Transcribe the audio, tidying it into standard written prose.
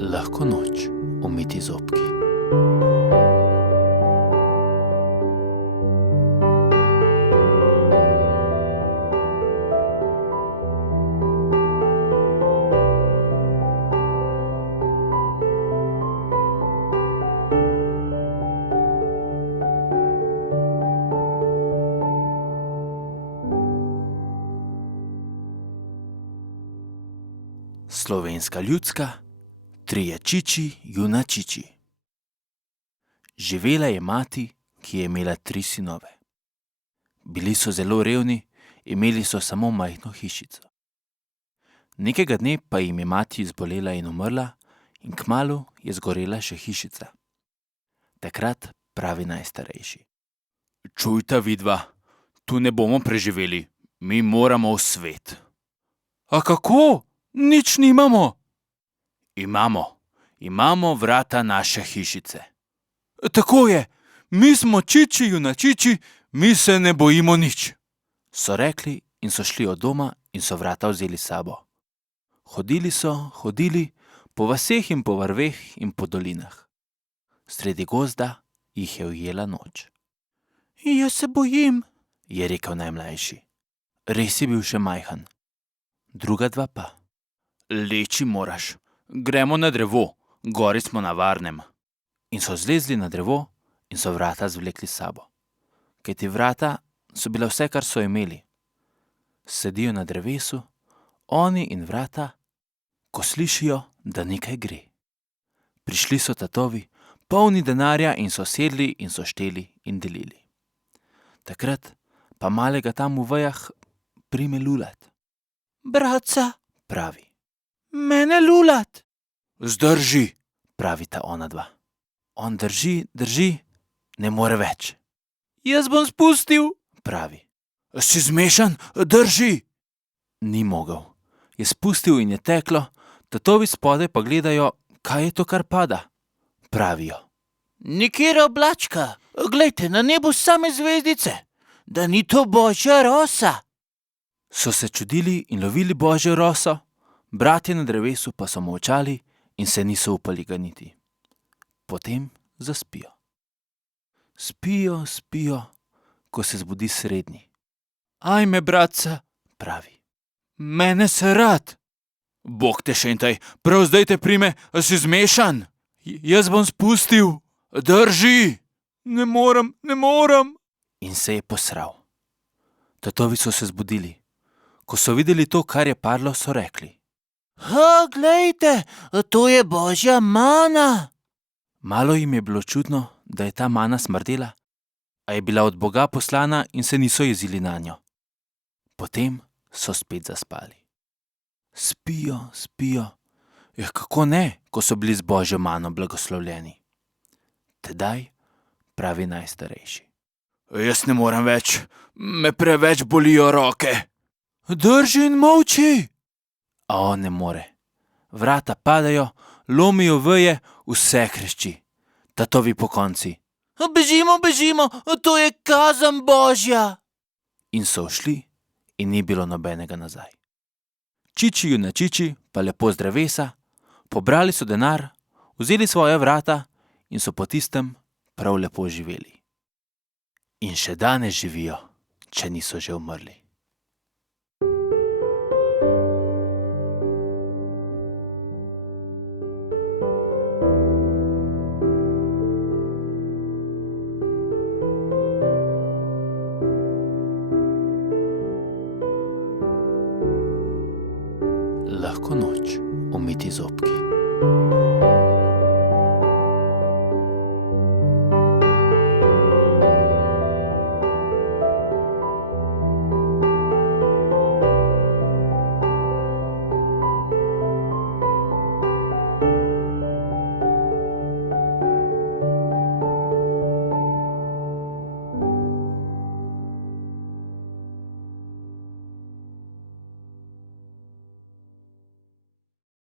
Lahko noč, umiti zobki. Slovenska ljudska, trije čiči, juna čiči. Živela je mati, ki je imela 3 sinove. Bili so zelo revni, imeli so samo majhno hišico. Nekega dne pa jim je mati zbolela in umrla in kmalu je zgorela še hišica. Takrat pravi najstarejši: "Čujta vidva, tu ne bomo preživeli, mi moramo v svet." "A kako? Nič nimamo." Imamo vrata naše hišice." "Tako je, mi smo čiči, junačiči, mi se ne bojimo nič," so rekli in so šli od doma in so vrata vzeli s sabo. Hodili po vaseh in po vrveh in po dolinah. Sredi gozda jih je ujela noč. "Jaz se bojim," je rekel najmlajši. Res je bil še majhen. Druga dva pa: "Leči moraš, gremo na drevo, gori smo na varnem." In so zlezli na drevo in so vrata zvlekli s sabo. Kajti vrata so bila vse, kar so imeli. Sedijo na drevesu, oni in vrata, ko slišijo, da nekaj gre. Prišli so tatovi, polni denarja, in so sedli in so šteli in delili. Takrat pa malega tam v vejah prime lulat. "Bratca," pravi, "mene lulat." "Zdrži," pravita onadva. On drži, ne more več. "Jaz bom spustil," pravi. "Si zmešan, drži." Ni mogel. Je spustil in je teklo, tatovi spodaj pa gledajo, kaj je to, kar pada. Pravijo: "Nikera oblačka, glejte, na nebu same zvezdice, da ni to božja rosa." So se čudili in lovili božjo roso, bratje na drevesu pa so molčali in se niso upali ganiti. Potem zaspijo. Spijo, ko se zbudi srednji. "Ajme, bratca," pravi, "mene se rad." "Bog te šentaj, prav zdaj te prime, si zmešan." "Jaz bom spustil." "Drži." Ne morem." In se je posral. Tatovi so se zbudili. Ko so videli to, kar je padlo, so rekli: glejte, to je božja mana." Malo jim je bilo čudno, da je ta mana smrdela, a je bila od Boga poslana in se niso jezili nanjo. Potem so spet zaspali. Spijo. Kako ne, ko so bili z božjo mano blagoslovljeni. Tedaj pravi najstarejši: "Jaz ne morem več, me preveč bolijo roke." "Drži in molči." A on ne more. Vrata padajo, lomijo veje, vse hrešči. Tatovi pokonci: Bežimo, to je kazen božja." In so šli in ni bilo nobenega nazaj. Čiči, junačiči pa lepo z drevesa, pobrali so denar, vzeli svoja vrata in so po tistem prav lepo živeli. In še danes živijo, če niso že umrli. Lahko noč, umiti zobki.